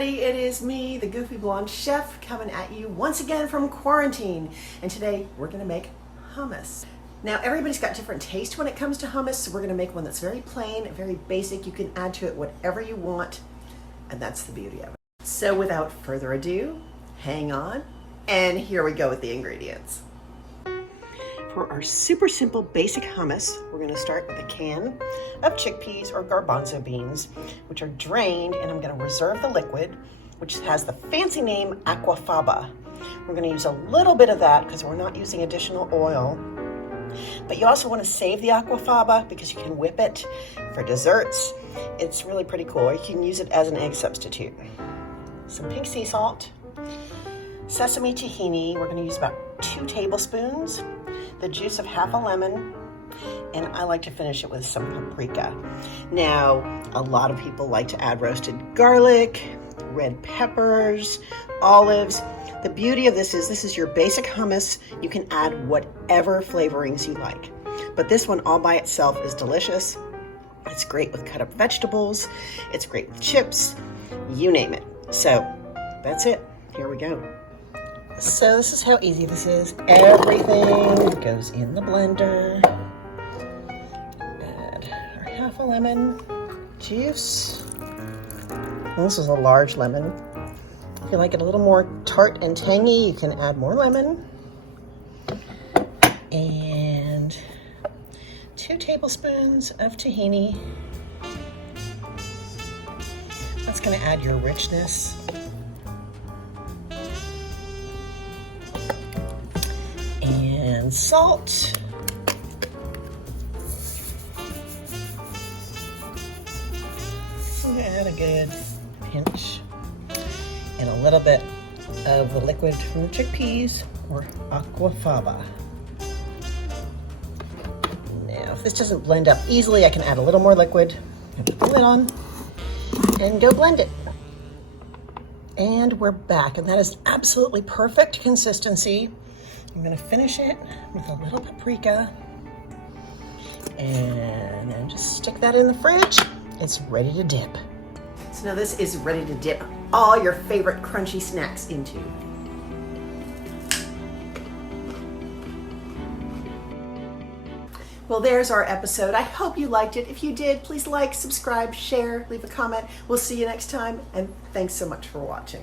everybody, it is me, the Goofy Blonde Chef, coming at you once again from quarantine. And today we're gonna make hummus. Now everybody's got different taste when it comes to hummus, so we're gonna make one that's very plain, very basic. You can add to it whatever you want, and that's the beauty of it. So without further ado, hang on, and here we go with the ingredients. For our super simple basic hummus, we're going to start with a can of chickpeas or garbanzo beans, which are drained, and I'm going to reserve the liquid, which has the fancy name aquafaba. We're going to use a little bit of that because we're not using additional oil. But you also want to save the aquafaba because you can whip it for desserts. It's really pretty cool. You can use it as an egg substitute. Some pink sea salt, sesame tahini. We're going to use about 2 tablespoons. The juice of half a lemon, and I like to finish it with some paprika. Now, a lot of people like to add roasted garlic, red peppers, olives. The beauty of this is your basic hummus. You can add whatever flavorings you like. But this one all by itself is delicious. It's great with cut up vegetables. It's great with chips, you name it. So that's it. Here we go. So this is how easy this is. Everything goes in the blender. Add our half a lemon juice. And this is a large lemon. If you like it a little more tart and tangy, you can add more lemon. And 2 tablespoons of tahini. That's going to add your richness. And salt. Add a good pinch. And a little bit of the liquid from the chickpeas or aquafaba. Now, if this doesn't blend up easily, I can add a little more liquid and put the lid on and go blend it. And we're back, and that is absolutely perfect consistency. I'm going to finish it with a little paprika and then just stick that in the fridge. It's ready to dip. So now this is ready to dip all your favorite crunchy snacks into. Well, there's our episode. I hope you liked it. If you did, please like, subscribe, share, leave a comment. We'll see you next time, and thanks so much for watching.